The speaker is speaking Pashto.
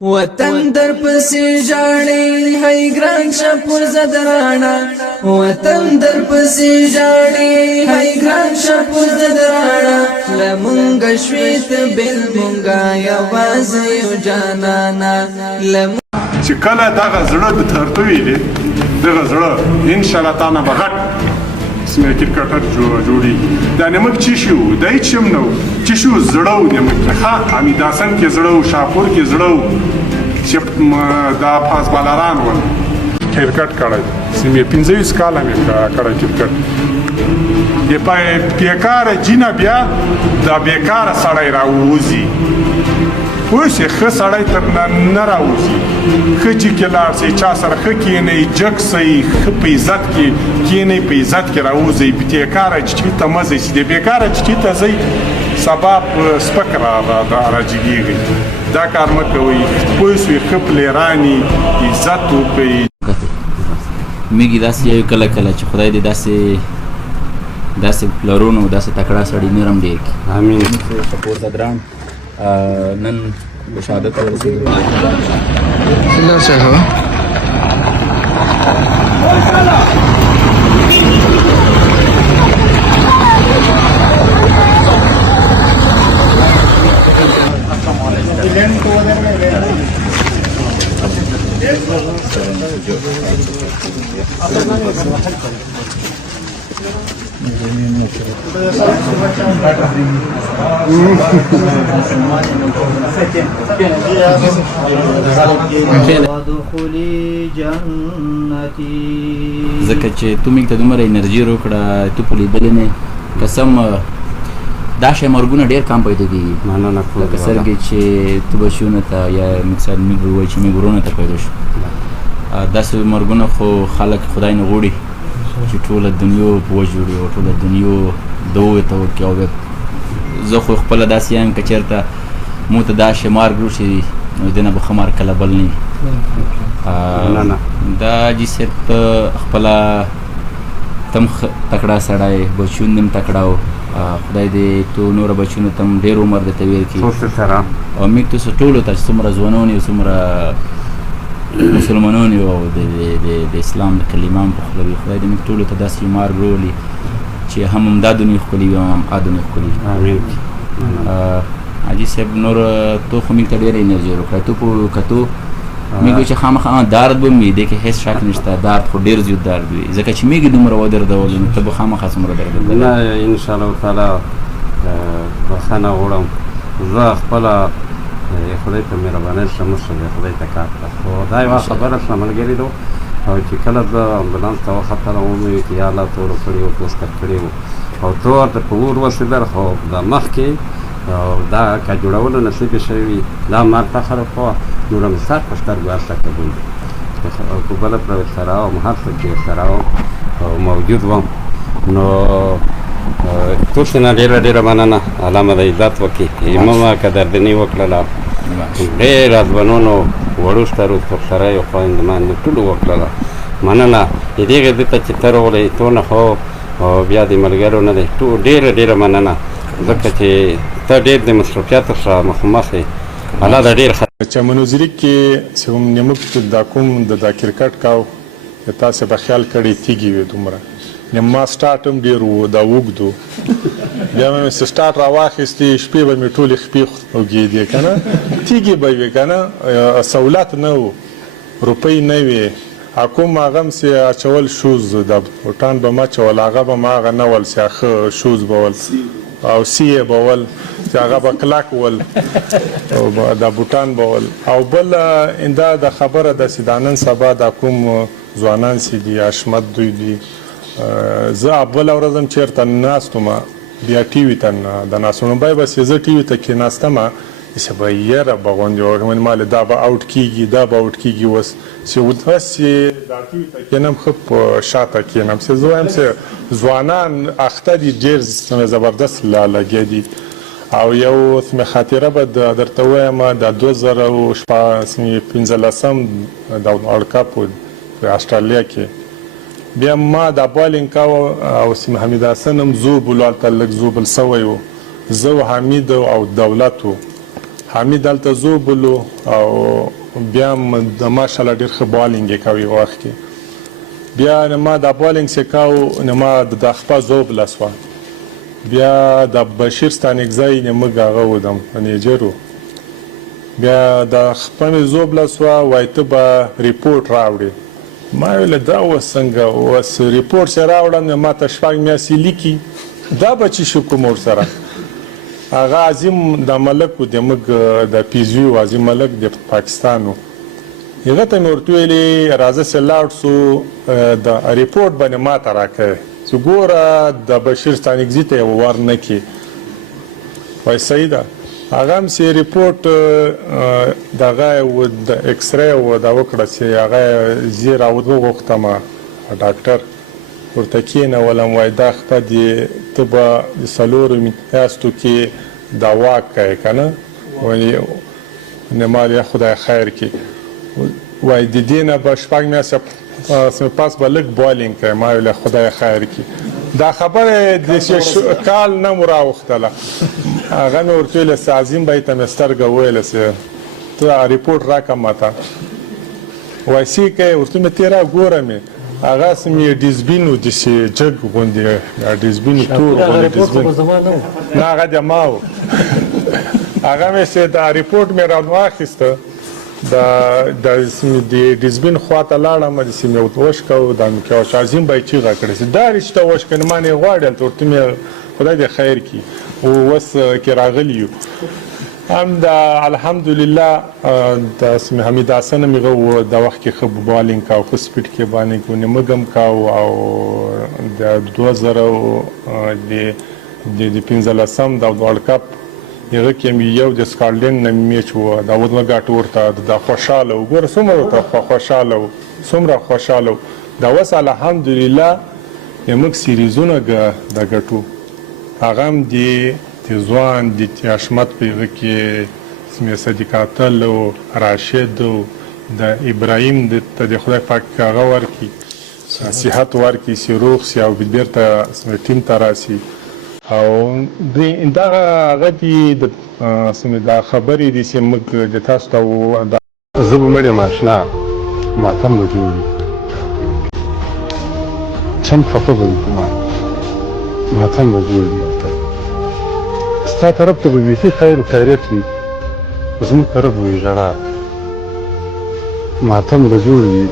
وطن در پسې ژاړي هی ګران شپور زدرانا وطن در پسې ژاړي هی ګران شپور زدرانا لمونږ شويت بل مونږه یوازې یو جانانا چې کله دغه زړه د ترتوي دی دغه زړه ان شاء الله تعالی به غټ اسمه کرکټر جوړي دا نمک چی شو دای چم نو چی شو زړه نمک ها امیداسن کې زړه شاپور کې زړه چې دا پاس بالاران ول کرکټ کړی سیمه 15 کال مې کړی کرکټ یې پای بیکاره جینا بیا دا بیکاره سړی راوځي اوس یې ښه سړی تر نه راوځي ښه چې کې لاړ شي چا سره ښه کښېنئ جګ شئ ښه په عزت کې کښېنئ په عزت کې راوځئ بیکاره چټي ته مه ځئ چې د بیکاره چټي ته ځئ سبا سپک راجګېږئ دا کار مه کوئ پوه شوئ ښه پلیرانې عزت وکړئ میږي داسې یو کله کله چې خدای دې داسې پلرونو داسې تکړه سړي نور هم ډېر کړي امین شپور زدران نن شهادت ورسېدو الله څنګه ځکه چې تو موږ ته دومره انرژي راکړه تو په لیدلې نه قسم دا شی مرګونه ډېر کم پیدا کېږي مننه لکه څرنګه چې تو بچیونو ته یا مثال موږ ووایو چې موږ وروڼو ته پیدا شو داسې مرګونه خو خلک خدای نه غواړي چې ټوله دنیا په وژوړي او ټوله دنیا دوی ته وکړي او زه خو خپله داسې یم که چېرته مو ته دا شی مرګ وشي نو دې نه به ښه مرګ کله بل نه دا حاجي صاحب خپله تم تکړه سړی بچیون دې هم تکړه و خدای دې تو نورو بچیونو ته هم ډېر عمر درته ویل کړي او موږ تاسو ټولو ته چې څومره ځوانان یو څومره مسلمانان یو او د اسلام د کلمه هم په خوله وي خدای دې موږ ټولو ته داسې یو مرګ راولي چې هم همدا دنیا ښکلي وي هم دنیا ښکلي حاجي صاحب نور تو خو موږ ته ډېره انرژي راکړه تو که تو موږ چې خامخا درد به مې دی کې هېڅ شک نشته درد خو ډېر زیات درد وي ځکه چې موږ دومره ودردول نو ته به خامخا څومره دردېدلی نه انشاءالله تعالی بخښنه غواړم زه خپله خدای ته مهربانۍ سره مشر دی خدای ته کار کړه خو دا یوه خبره سره ملګري ده او چې کله زه امبولانس ته وختلم ومې چې یا الله تور کړي وو پوسټر کړي وو او تور ته په اور وسېدل خو د مخکې دا که جوړولو نصیب شوي وي دا مال فخر خو نور مې سر په سترګو هر څه قبول دي او په بله پرې سره وم هر څه کې سره وم او موجود وم نو تاسو نه ډېره مننه الله مو د عزت وکړي امامه قدرداني وکړله ډېر ځوانانو وړو سترو تبصرهیو خویندمانو ټولو وکړله مننه د دې غږ ته چې ته راغلې تو نه خو بیا د ملګرو نه دی ډېره مننه ځکه چې ته ډېر د مصروفیاتو سره مخامخ یې الله دا ډېر چمنوزیری کې چې هم نمک دا کوم د کرکټ کاو تاسو به خیال کړی تیږي وي دومره ما سټارټ هم ډېر و دا اوږدو بیا مې سټارټ راواخیستې شپې به مې ټولې خپې اوږېدې که نه تیږې به وې که نه سهولت نه و روپۍ نه وې کوم هغه هم چې اچول شوز د بوټان به م اچول هغه به م هغه نه ول چې ښه شوز به ول او سی یې به ول چې هغه به کلک ول دا بوټان به ول او بل دا د خبره داسې د نن سبا دا کوم ځوانان چې دي حشمت دوی دي زه بله ورځ هم چېرته ناست وم بیا ټي وي ته د ناستو نو بیا بس زه ټي وي ته کېناستم چې به یاره به غونډې وکړم مالې دا به اوټ کېږي دا به اوټ کېږي اوس چې اوس چې دا ټي وي ته کېنم ښه په شاته کېنم چې زه وایم چې ځوانان اخته دي ډېر زبردست لګیا دي او یو خاطره به درته وایم د 2015 د ورلډ کپ په استرالیا کې بیا ما دا بالینګ کاوه او سیم حمید حسن هم زوبل هلته لږ زوبل سوی و زه و حمید او دولت و حمید هلته زوبلو او بیا هم د ماشاءالله ډېر ښه بالینګ یې کوي وخت کې بیا ما دا بالینګ چې کاو نه ما د خپه زوبله سوه بیا د بشیر ستانکزی نه موږ هغه ودم نیجر بیا د خپه مې زوبله سوه وایي ته به ریپورټ راوړې ما ویله دا اوس څنګه اوس ریپورټ چې راوړم ما ته شپږ میاشتې لیکي دا به چې شو کوم ورسره هغه عظیم د ملک و د موږ د پیزوي و عظیم ملک د پاکستان و هغه ته مې ورته ویلې راځه چې لاړ سو د ریپورټ باندې ما ته راکړی چې ګوره د بشیر ستانکزي ته یې ورنه کړي وایي صحیح ده هغه هم چې ریپورټ دغه و د ایکسرې و دا وکړه چې هغه زه راوغوښتم ډاکټر ورته کېنولم وایي دا خپه دې ته به د څلورو میاشتو کې دا واک کوې که نه وایي نمال یا خدای خیر کړي وایي د دې نه به شپږ میاشتې پاس به لږ بالینګ کوې ما ویل خدای خیر کړي دا خبره د کال نه مو راوښتله هغه مې ورته ویله چې عظیم به یې ته مې سترګه وویله چې ته ریپورټ راکړه ماته وایي څه کوې ورته مې تېره ګوره مې هغه سمې ډیزبین و داسې جګ غوندې ډیزبین تور غوندې ډیزبین نه هغه د ما و هغه مې چې دا ریپورټ مې راواخیسته د ډیزبین خوا ته لاړم داسې مې ورته وشکه دا مې کوه چې عظیم به یې چیغه کړې چې دا رشته وشکه نه ما نه یې غواړي هلته ورته مې خدای دې خیر کړي اوس کې راغلي یو هم د الحمدلله د حمید حسن مې و د وخت کې ښه بالینګ کاو ښه سپیډ کې باندې کو موږ هم کاو او د 2000 د 15 د ورلډ کپ هغه کې مې یو د سکاټلند نه میچ و دا ودمګاټ ورته د خوشاله وګوره څومره خوشاله څومره خوشاله دا اوس الحمدلله موږ سیریزونه د ګټو هغه هم د ځوان د حشمت په هغه کې اسمه صدیق عطل او راشد او د ابراهیم ته د خدای پاک هغه ورکړي صحت ورکړي چې روغ شي او بیرته ټیم ته راسي او دغه هغه دي د خبرې دي چې موږ د تاسو ته زه به مړ یم اشنا ماتم به جوړ وي چند خفه به وي ماتم به جوړ وي ستا طرف ته به بیخي خیر و خیریت وي زموږ طرف به وي ژړا ماتم به جوړ وي